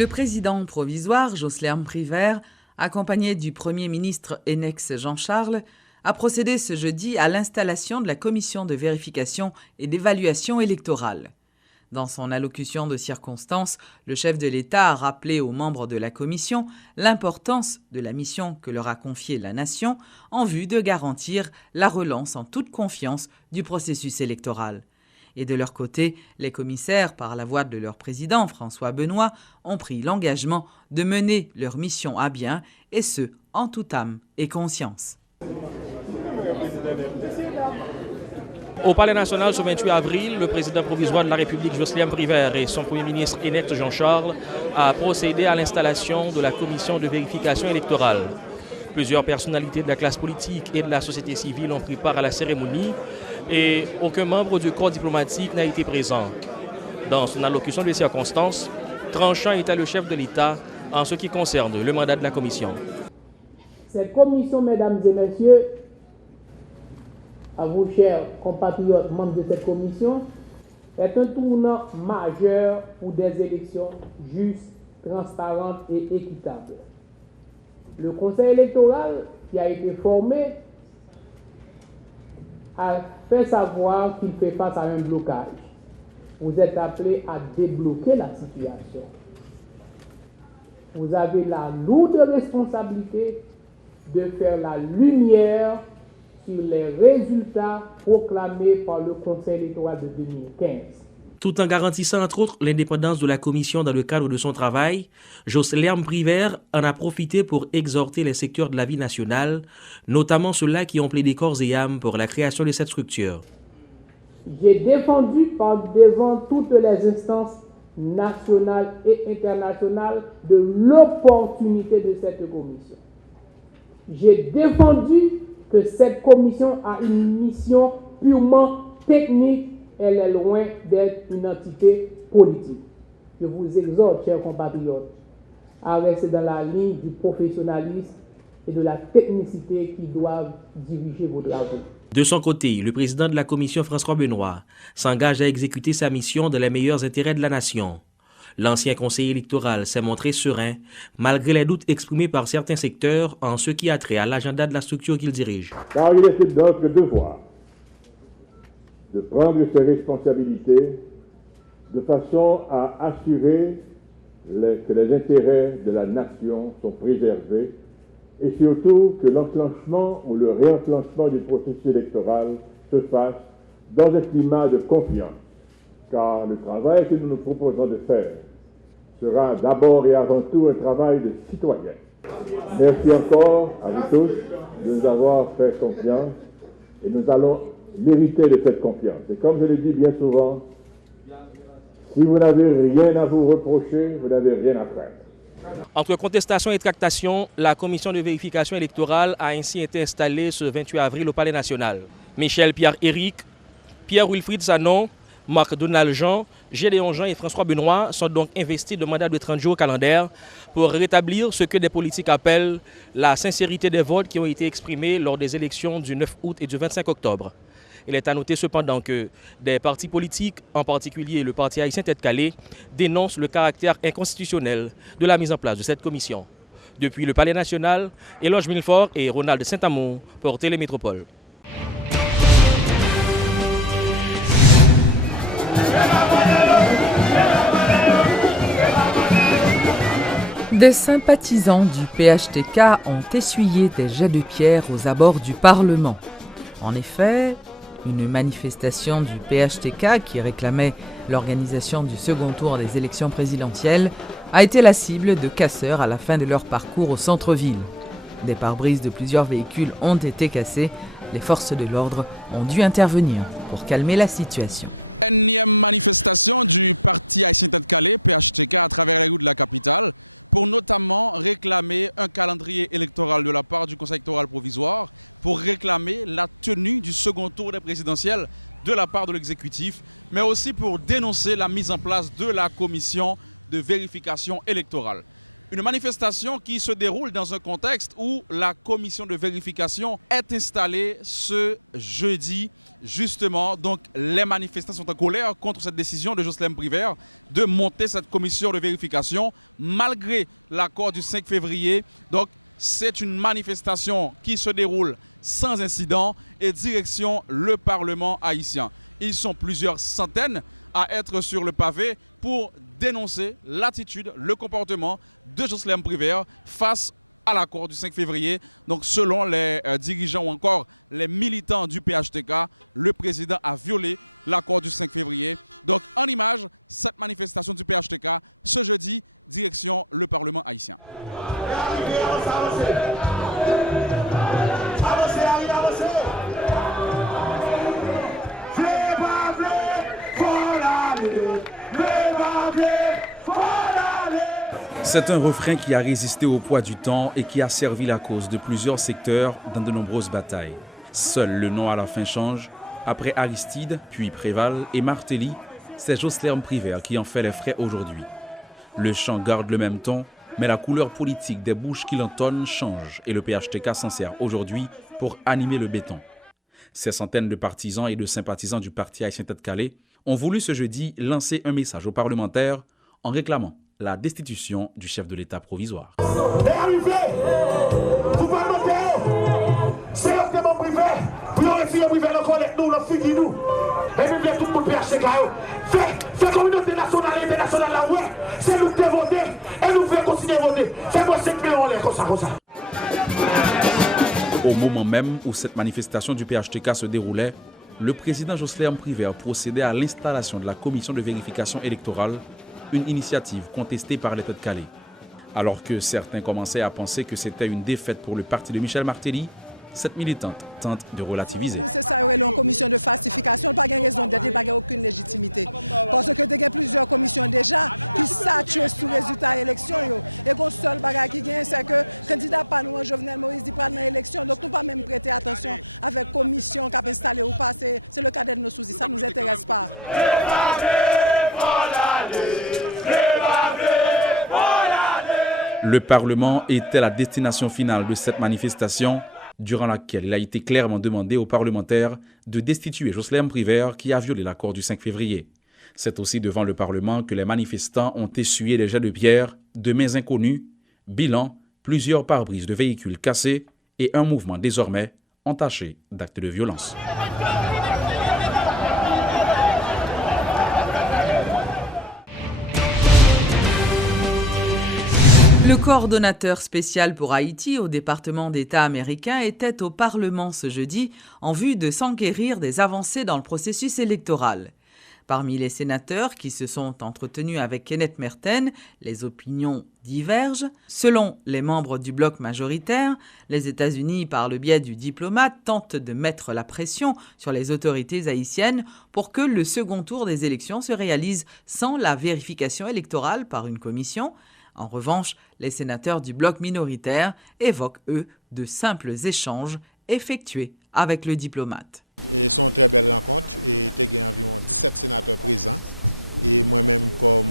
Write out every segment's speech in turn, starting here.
Le président provisoire, Josselin Privert, accompagné du Premier ministre Enex Jean-Charles, a procédé ce jeudi à l'installation de la commission de vérification et d'évaluation électorale. Dans son allocution de circonstance, le chef de l'État a rappelé aux membres de la commission l'importance de la mission que leur a confiée la nation en vue de garantir la relance en toute confiance du processus électoral. Et de leur côté, les commissaires, par la voix de leur président François Benoît, ont pris l'engagement de mener leur mission à bien, et ce, en toute âme et conscience. Au Palais national, ce 28 avril, le président provisoire de la République, Josselin Privert, et son premier ministre, Enex Jean-Charles, a procédé à l'installation de la commission de vérification électorale. Plusieurs personnalités de la classe politique et de la société civile ont pris part à la cérémonie et aucun membre du corps diplomatique n'a été présent. Dans son allocution de circonstances, tranchant était le chef de l'État en ce qui concerne le mandat de la commission. Cette commission, mesdames et messieurs, à vous, chers compatriotes membres de cette commission, est un tournant majeur pour des élections justes, transparentes et équitables. Le Conseil électoral, qui a été formé, a fait savoir qu'il fait face à un blocage. Vous êtes appelés à débloquer la situation. Vous avez la lourde responsabilité de faire la lumière sur les résultats proclamés par le Conseil électoral de 2015. Tout en garantissant entre autres l'indépendance de la commission dans le cadre de son travail, Josselin Privert en a profité pour exhorter les secteurs de la vie nationale, notamment ceux-là qui ont plaidé corps et âme pour la création de cette structure. J'ai défendu devant toutes les instances nationales et internationales de l'opportunité de cette commission. J'ai défendu que cette commission a une mission purement technique. Elle est loin d'être une entité politique. Je vous exhorte, chers compatriotes, à rester dans la ligne du professionnalisme et de la technicité qui doivent diriger vos travaux. De son côté, le président de la commission, François Benoît, s'engage à exécuter sa mission dans les meilleurs intérêts de la nation. L'ancien conseiller électoral s'est montré serein, malgré les doutes exprimés par certains secteurs en ce qui a trait à l'agenda de la structure qu'il dirige. Car il est de notre devoir de prendre ses responsabilités de façon à assurer que les intérêts de la nation sont préservés et surtout que l'enclenchement ou le réenclenchement du processus électoral se fasse dans un climat de confiance. Car le travail que nous nous proposons de faire sera d'abord et avant tout un travail de citoyen. Merci encore à vous tous de nous avoir fait confiance et nous allons mériter de cette confiance. Et comme je le dis bien souvent, si vous n'avez rien à vous reprocher, vous n'avez rien à faire. Entre contestation et tractation, la commission de vérification électorale a ainsi été installée ce 28 avril au Palais national. Michel Pierre-Éric, Pierre-Wilfried Sanon, Marc-Donald Jean, Gédéon Jean et François Benoît sont donc investis de mandat de 30 jours calendaire pour rétablir ce que des politiques appellent la sincérité des votes qui ont été exprimés lors des élections du 9 août et du 25 octobre. Il est à noter cependant que des partis politiques, en particulier le parti haïtien Tête-Calé, dénoncent le caractère inconstitutionnel de la mise en place de cette commission. Depuis le Palais national, Éloge Milfort et Ronald Saint-Amour pour Télémétropole. Des sympathisants du PHTK ont essuyé des jets de pierre aux abords du Parlement. En effet, une manifestation du PHTK qui réclamait l'organisation du second tour des élections présidentielles a été la cible de casseurs à la fin de leur parcours au centre-ville. Des pare-brises de plusieurs véhicules ont été cassés. Les forces de l'ordre ont dû intervenir pour calmer la situation. Énième manifestation du parti haïtien Tête-Calé, PHTK, à travers les rues de la capitale, pour notamment réclamer un calendrier électoral de la part du Conseil électoral provisoire, pour réclamer la tenue du second tour des présidentielles de la part de l'exécutif, mais aussi pour dénoncer la mise en place de la commission de vérification électorale. Une manifestation qui se déroule dans un contexte où la commission de vérification est installée ce jeudi. Justement, donc les manifestants sont en colère contre cette décision de Josselin Privert de monter cette commission de vérification malgré l'accord du 5 février. Donc c'est une manifestation qui se déroule sans incident et direction le Parlement haïtien. Ils sont plusieurs centaines à être sur le pavé pour dénoncer l'attitude, le comportement de Josselin Privert face à l'accord du 5 février. Donc selon les dirigeants ou encore les militants du PHTK, le président a violé l'accord du 5 février. Donc en image, cette manifestation du PHTK ce jeudi, direction le Parlement haïtien. C'est un refrain qui a résisté au poids du temps et qui a servi la cause de plusieurs secteurs dans de nombreuses batailles. Seul le nom à la fin change. Après Aristide, puis Préval et Martelly, c'est Josselin Privert qui en fait les frais aujourd'hui. Le chant garde le même ton, mais la couleur politique des bouches qui l'entonnent change et le PHTK s'en sert aujourd'hui pour animer le béton. Ces centaines de partisans et de sympathisants du parti haïtien Tête-Calais ont voulu ce jeudi lancer un message aux parlementaires en réclamant la destitution du chef de l'État provisoire. Au moment même où cette manifestation du PHTK se déroulait, le président Josselin Privert procédait à l'installation de la commission de vérification électorale, une initiative contestée par les Tête-Calais. Alors que certains commençaient à penser que c'était une défaite pour le parti de Michel Martelly, cette militante tente de relativiser. C'est ça, oui, la commission de falsification, pas de raison d'être, pas aucune légitimité. Parce que il y a plusieurs commissions déjà qui saturent sous les résultats de l'élection. Et le seul bagage qui gagne, c'est que le candidat pas nous, Jovenel Moïse, dit pas dans l'élection. Donc, nous ne pas même prêter attention avec la commission qui a installé ou pas. C'est le cadre de nos soucis, ça ne nous intéresse pas. Le Parlement était la destination finale de cette manifestation, durant laquelle il a été clairement demandé aux parlementaires de destituer Josselin Privert qui a violé l'accord du 5 février. C'est aussi devant le Parlement que les manifestants ont essuyé des jets de pierre, de mains inconnues, bilan, plusieurs pare-brises de véhicules cassés et un mouvement désormais entaché d'actes de violence. Le coordonnateur spécial pour Haïti au département d'État américain était au Parlement ce jeudi en vue de s'enquérir des avancées dans le processus électoral. Parmi les sénateurs qui se sont entretenus avec Kenneth Merten, les opinions divergent. Selon les membres du bloc majoritaire, les États-Unis, par le biais du diplomate, tentent de mettre la pression sur les autorités haïtiennes pour que le second tour des élections se réalise sans la vérification électorale par une commission. En revanche, les sénateurs du bloc minoritaire évoquent, eux, de simples échanges effectués avec le diplomate. C'est une très belle rencontre et il y a environ 17 sénateurs présents. Et moi-même comme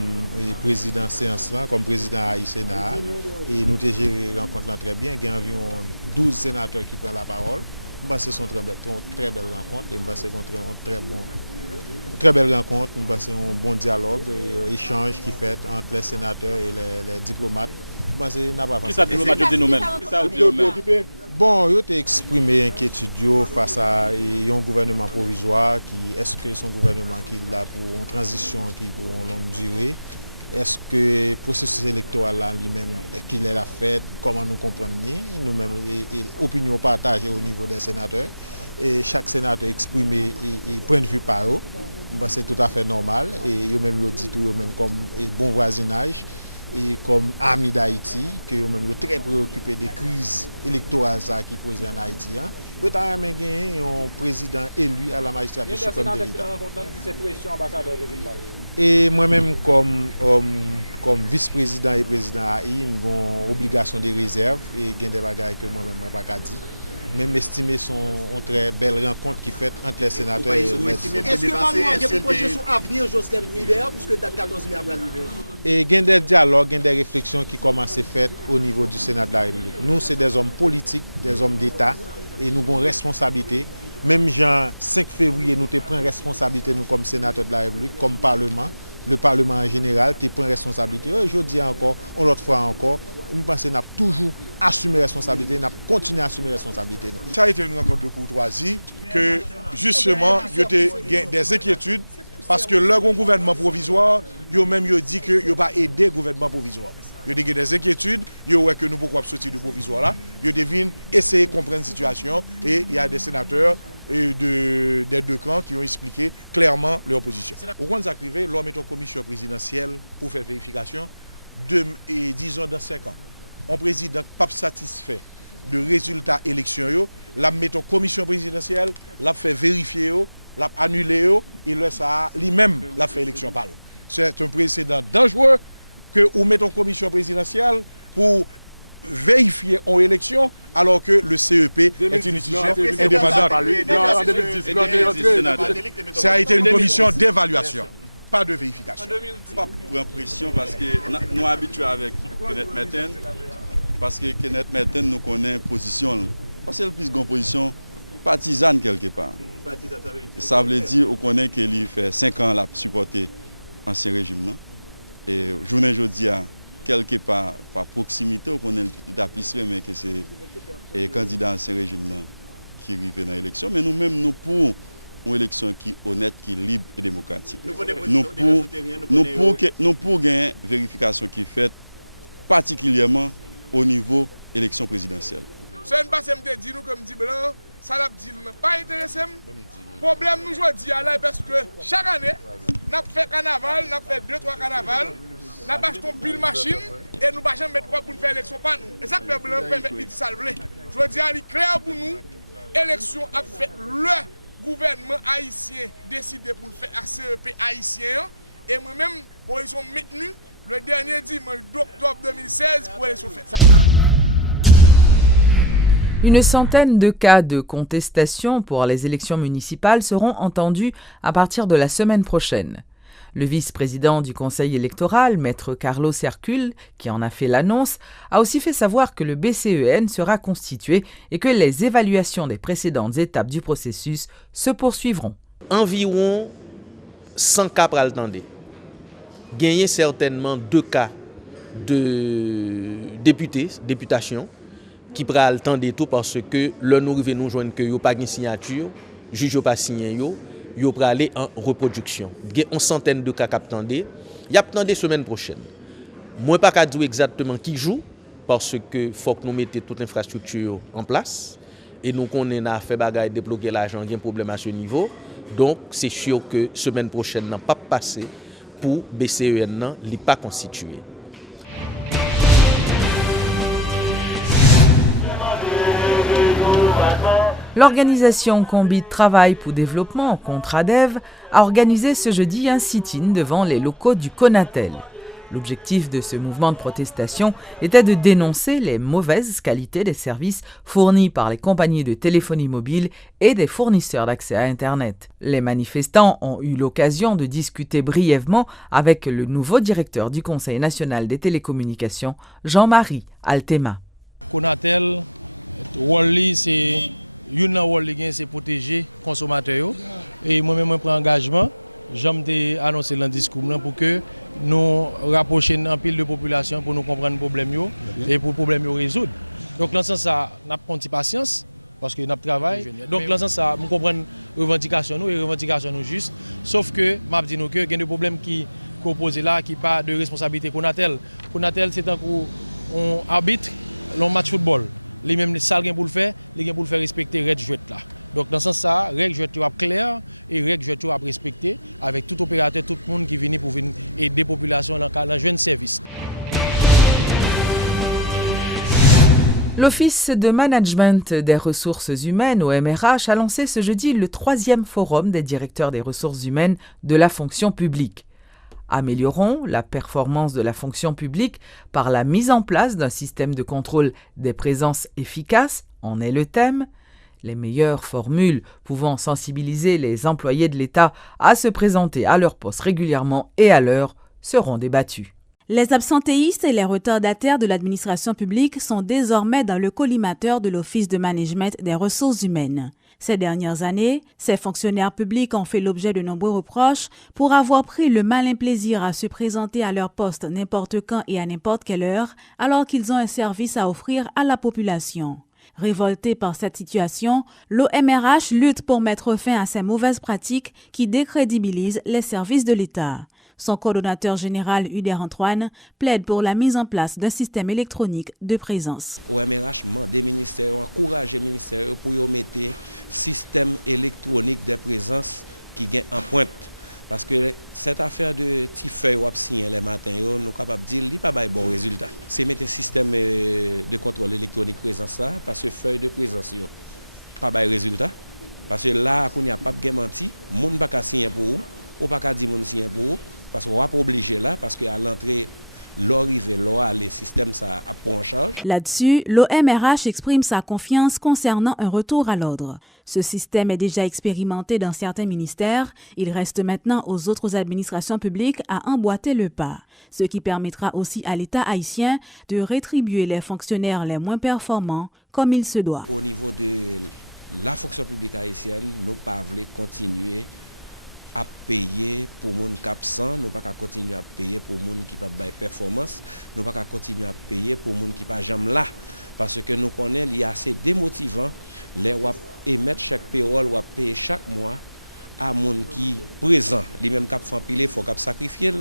président de séance là, comme président du Sénat, et nous avons géré la rencontre là très bien. Il y a environ 12 sénateurs qui prennent la parole. Je pense que c'est une très belle rencontre et je pense que c'est une très belle rencontre. Je pense que c'est un bon dialogue et échange qui fait entre les sénateurs et les diplomates. Qui ça diplomate de nous-mêmes? Bon, ils ont exprimé inquiétude face à un gouvernement provisoire. Est-ce que son gouvernement qui est là pour une transition qui pour une longue durée? Est-ce que le processus électoral lui-même qu'il est la fait? Comment nous comprenons? Nous-mêmes, opinions partagées au niveau des sénateurs. Et chaque sénateur exprime et point de vue par eux. C'est tout à fait normal. Et eux-mêmes dit tout eux-mêmes comme bon voisinage. Et comme amis d'Haïti, que eux-mêmes sont très préoccupés des crises électorales qui posent en Haïti. Ils ont gagné un président élu à la magistrature suprême de l'État. Et moi-même, comme vice-président et président AI, j'ai une obligation de réserve et j'ai des bagages que moi-même je n'ai pas dit. même estimé son une très belle rencontre qui fait entre les sénateurs et les médecins. Est-ce que Manuel a une projection à venir Jocelyn Privert, puisque date 14 mai après arriver? Et il y a des dialogues, il y a des réflexions qui commencent à être faites au niveau du Sénat de la République. Nous, c'est des hommes politiques, des hommes d'État, et nous avons responsabilité. Même Jean 5 février, nous prenons responsabilité, nous comme sénateurs de la République, comme Parlement. Le Parlement en général, tu prends responsabilité. Aujourd'hui encore, l'autre fois encore, je pense que nous avons toujours assumé responsabilité, nous avons continué à assumer responsabilité. Ça a été une rencontre de courtoisie, que justement, il y a des inquiétudes, parce que le gouvernement provisoire, il a même dit qu'il n'y a pas aidé le gouvernement provisoire. Il y a des inquiétudes, il y a que nous pouvons sortir du provisoire là, il y a essayer de comprendre la situation, et il y a des sénateurs des deux camps qui ont expliqué clairement leur position. Au point de s'arriver, l'on met une commission présidentielle pour faire vérification, disons dans 5 ans. Un président pas satisfait de résultats élections, la met en commission présidentielle, la fait vérifier, la annuler, et là ça lui-même la fait élection pâle. C'est un précédent dangereux que vous mettez en commission présidentielle pour vérifier en élection alors que le CEP est une institution indépendante. Ça a été une commission d'évaluation, pas de vérification. Pas pour impression parce que nous sommes habitués avec Kenneth Merten, parce que Kenneth Merten nous connaît position, parce que c'est le plus grande position partisane quelque part. Ça veut dire qu'on connaît qu'il fait 5 ans à supporter l'ancien régime. Non? Et journée aujourd'hui, quelque part par proximité, on connaît le mais que c'est le candidat à ce régime qui arrive dans l'élection. Mais nous-mêmes, nous pour une élection qui est honnête, qui est libre et démocratique. Nous pour gagner une vérification qui est faite particulièrement au niveau élection présidentielle. Ce n'est pas me dit nous comme dit blanc, ça n'a pas intéressé. Le problème nous aujourd'hui là parce que chaque année, nous avons fait carnaval, nous avons fait 2-3 carnavals. Nous avons acheté une pile machine et nous ne pouvons jamais mettre quoi pour nous faire l'élection par nous. Et ça peut permettre de salver. Je veux dire, il est clair pour nous, l'élection a fait le gouvernement haïtien décidé pour le faire à CEP haïtien. Et moi-même, ils ont maintenu le dernier dimanche d'octobre 2016 pour l'élection faite. Une centaine de cas de contestation pour les élections municipales seront entendus à partir de la semaine prochaine. Le vice-président du Conseil électoral, Maître Carlos Hercule, qui en a fait l'annonce, a aussi fait savoir que le BCEN sera constitué et que les évaluations des précédentes étapes du processus se poursuivront. Environ 100 cas pour l'attendre. Gagner certainement 2 cas de députation, qui prend le temps de tout parce que là nous arrivons nous joindre que yo pas de signature, juge yo pas signé yo pour aller en reproduction. Il y a une centaine de cas qui attendent. Il y a attendé semaine prochaine. Moi pas dire exactement qui joue parce que faut que nous mettions toute l'infrastructure en place et nous connaissons à faire bagaille débloquer l'argent, il y a un problème à ce niveau. Donc c'est sûr que semaine prochaine n'a pas passé pour BCEN non, il n'est pas constitué. L'organisation Combi Travail pour Développement, Contradev, a organisé ce jeudi un sit-in devant les locaux du Conatel. L'objectif de ce mouvement de protestation était de dénoncer les mauvaises qualités des services fournis par les compagnies de téléphonie mobile et des fournisseurs d'accès à Internet. Les manifestants ont eu l'occasion de discuter brièvement avec le nouveau directeur du Conseil national des télécommunications, Jean-Marie Altema. Conatel, Wally, c'est c'est protéger les consommateurs. Et moi-même, je prends engagement. J'ai annoncé dans le discours pour que nous rapprochions un pile de population pour nous comprendre le problème et pour le problème résoudre. Donc, dans ce sens, nous avons une patience parce que nous travaillons. Donc, dans ce sens, nous comprenons les revendications et les revendications justes. Sauf que, je dis que il y a des problèmes qui sont posés là, qui n'ont pas de responsabilité. Conatel, c'est un coup, on arbitre le match football. Les mêmes salles pour le faire, les pour le faire respecter les règles jouet là. Donc dans ce sens ça, règles jouet claires et règles jouet à respecter avec tout opérateur, tout le monde qui vient pour venir aider la population dans le jeune service. L'Office de management des ressources humaines au MRH a lancé ce jeudi le 3e forum des directeurs des ressources humaines de la fonction publique. Améliorons la performance de la fonction publique par la mise en place d'un système de contrôle des présences efficace, en est le thème. Les meilleures formules pouvant sensibiliser les employés de l'État à se présenter à leur poste régulièrement et à l'heure seront débattues. Les absentéistes et les retardataires de l'administration publique sont désormais dans le collimateur de l'Office de management des ressources humaines. Ces dernières années, ces fonctionnaires publics ont fait l'objet de nombreux reproches pour avoir pris le malin plaisir à se présenter à leur poste n'importe quand et à n'importe quelle heure, alors qu'ils ont un service à offrir à la population. Révolté par cette situation, l'OMRH lutte pour mettre fin à ces mauvaises pratiques qui décrédibilisent les services de l'État. Son coordonnateur général, Uder Antoine, plaide pour la mise en place d'un système électronique de présence. OMRH demande des ministères, encourage les ministères pour mettre un système électronique de présence qui gagne en pointe. Parce que cette affaire de petits feuilles ou signer les matins, nous sommes capables de dire qu'il n'y a pas de bon résultat. C'est mettre un système de contrôle électronique présence là, parce que feuille de présence, pas de résultat. Parce que là, il n'y a pas de menti, les gens ne peuvent pas signer pour vous, ou pas dire qu'ils signer pour vous. Parce qu'on va pas obligé là, parce qu'à l'entrée, l'arrivée, le système, ça prend en charge. Là-dessus, l'OMRH exprime sa confiance concernant un retour à l'ordre. Ce système est déjà expérimenté dans certains ministères. Il reste maintenant aux autres administrations publiques à emboîter le pas, ce qui permettra aussi à l'État haïtien de rétribuer les fonctionnaires les moins performants comme il se doit. Au niveau de la fonction publique haïtienne, nous ne pouvons pas continuer à payer pour les gens qui sont absents, nous ne pouvons pas continuer à payer pour les gens qui n'ont pas de performance, nous ne pouvons pas continuer à payer pour les gens qui ne sont pas jamais là. Parce que nous connaissons qu'il y a assez démotivant, les gens qui émettent chaque payroll, ou payer chaque mois à les gens qui sont présents, les mêmes qui font piler, il faut qu'ils sacrifient,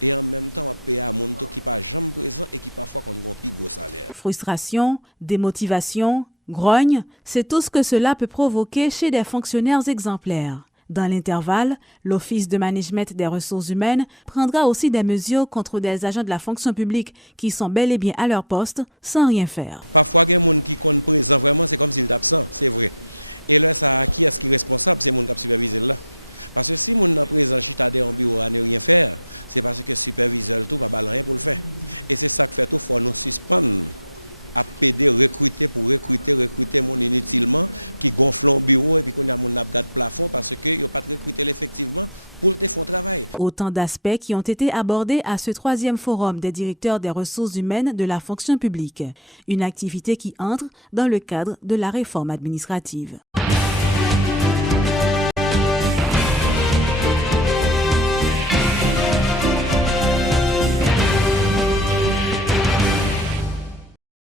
et en même temps, on paye à les gens qui ne sont pas jamais présents et qui parfois ont un plus gros salaire. Frustration, démotivation, grogne, c'est tout ce que cela peut provoquer chez des fonctionnaires exemplaires. Dans l'intervalle, l'Office de management des ressources humaines prendra aussi des mesures contre des agents de la fonction publique qui sont bel et bien à leur poste sans rien faire. Parfois, il y a des gens qui sont présents, vraiment, c'est comme s'ils étaient absents, c'est vrai. Et là, ça, qui est-ce qui est responsable? C'est les gens qui supervisent là. Parce que si les gens sont présents, chita en bureau à ne rien faire, c'est parce que le superviseur tout va pas rien pour le faire. Et c'est ça qui fait tout, il faut nous suspendre. À péder, recruter mon inutilement qui gonfle le bureau et puis qu'on a mon abgat plafond parce que n'y a pas de recruter effectivement pour te faire travail. Autant d'aspects qui ont été abordés à ce 3e forum des directeurs des ressources humaines de la fonction publique. Une activité qui entre dans le cadre de la réforme administrative.